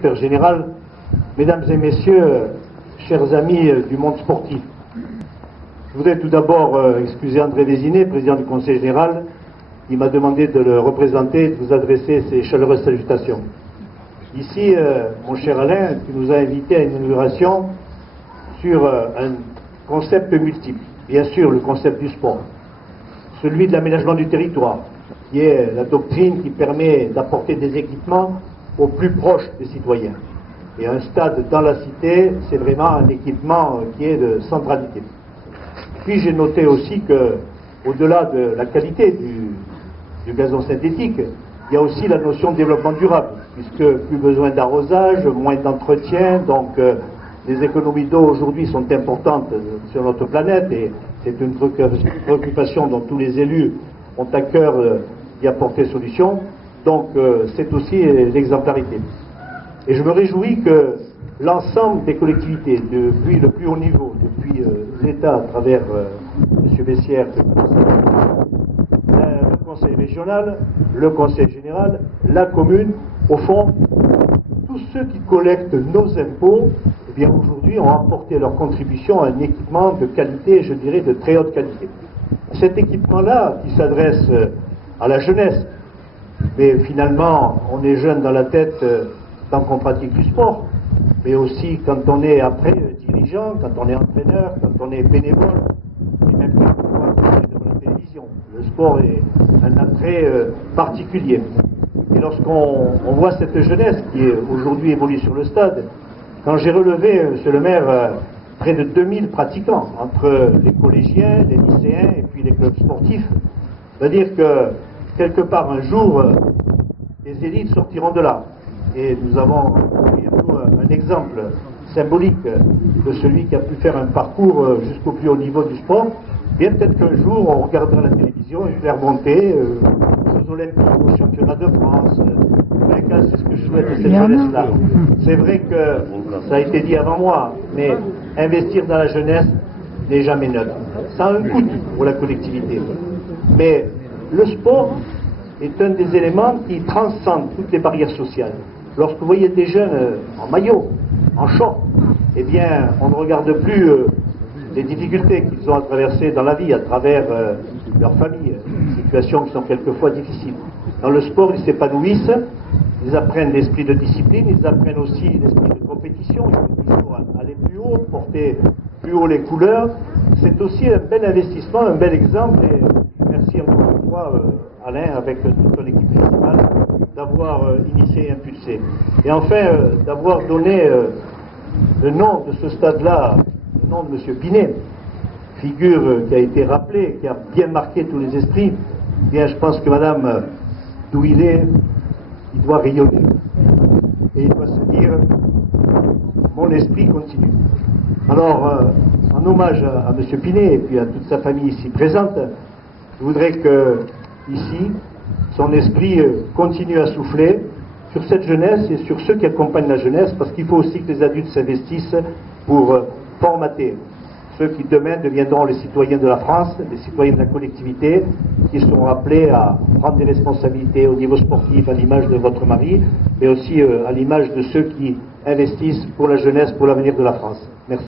directeur général, mesdames et messieurs, chers amis du monde sportif. Je voudrais tout d'abord excuser André Vézinet, président du Conseil général, qui m'a demandé de le représenter et de vous adresser ses chaleureuses salutations. Ici, mon cher Alain, tu nous as invités à une inauguration sur un concept multiple. Bien sûr, le concept du sport, celui de l'aménagement du territoire, qui est la doctrine qui permet d'apporter des équipements au plus proche des citoyens. Et un stade dans la cité, c'est vraiment un équipement qui est de centralité. Puis j'ai noté aussi que, au-delà de la qualité du gazon synthétique, il y a aussi la notion de développement durable, puisque plus besoin d'arrosage, moins d'entretien, donc les économies d'eau aujourd'hui sont importantes sur notre planète et c'est une préoccupation dont tous les élus ont à cœur d'y apporter solution. Donc c'est aussi l'exemplarité. Et je me réjouis que l'ensemble des collectivités, depuis le plus haut niveau, depuis l'État à travers M. Bessières, le Conseil régional, le Conseil général, la commune, au fond, tous ceux qui collectent nos impôts, eh bien aujourd'hui ont apporté leur contribution à un équipement de qualité, je dirais de très haute qualité. Cet équipement-là, qui s'adresse à la jeunesse, mais finalement on est jeune dans la tête tant qu'on pratique du sport, mais aussi quand on est après dirigeant, quand on est entraîneur, quand on est bénévole, et même quand on est devant la télévision. Le sport est un attrait particulier. Et lorsqu'on voit cette jeunesse qui aujourd'hui évolue sur le stade, quand j'ai relevé, monsieur le maire, près de 2000 pratiquants, entre les collégiens, les lycéens et puis les clubs sportifs, c'est-à-dire que quelque part un jour, les élites sortiront de là. Et nous avons bientôt un exemple symbolique de celui qui a pu faire un parcours jusqu'au plus haut niveau du sport. Bien peut-être qu'un jour on regardera la télévision et faire monter aux Olympiques, aux championnats de France. En tout cas, c'est ce que je souhaite de cette jeunesse-là. C'est vrai que ça a été dit avant moi, mais investir dans la jeunesse n'est jamais neutre. Ça a un coût pour la collectivité. Mais le sport est un des éléments qui transcende toutes les barrières sociales. Lorsque vous voyez des jeunes en maillot, en short, eh bien, on ne regarde plus les difficultés qu'ils ont à traverser dans la vie à travers leur famille, situations qui sont quelquefois difficiles. Dans le sport, ils s'épanouissent, ils apprennent l'esprit de discipline, ils apprennent aussi l'esprit de compétition, il faut toujours aller plus haut, porter plus haut les couleurs. C'est aussi un bel investissement, un bel exemple, et merci encore une fois, Alain, avec toute ton équipe principale, d'avoir initié et impulsé. Et enfin, d'avoir donné le nom de ce stade-là, le nom de M. Binet, figure qui a été rappelée, qui a bien marqué tous les esprits. Eh bien, je pense que madame, d'où il est, il doit rayonner. Et il doit se dire, mon esprit continue. Alors, en hommage à M. Binet et puis à toute sa famille ici présente, je voudrais que, ici, son esprit continue à souffler sur cette jeunesse et sur ceux qui accompagnent la jeunesse, parce qu'il faut aussi que les adultes s'investissent pour formater ceux qui demain deviendront les citoyens de la France, les citoyens de la collectivité, qui seront appelés à prendre des responsabilités au niveau sportif, à l'image de votre mari, mais aussi à l'image de ceux qui investissent pour la jeunesse, pour l'avenir de la France. Merci.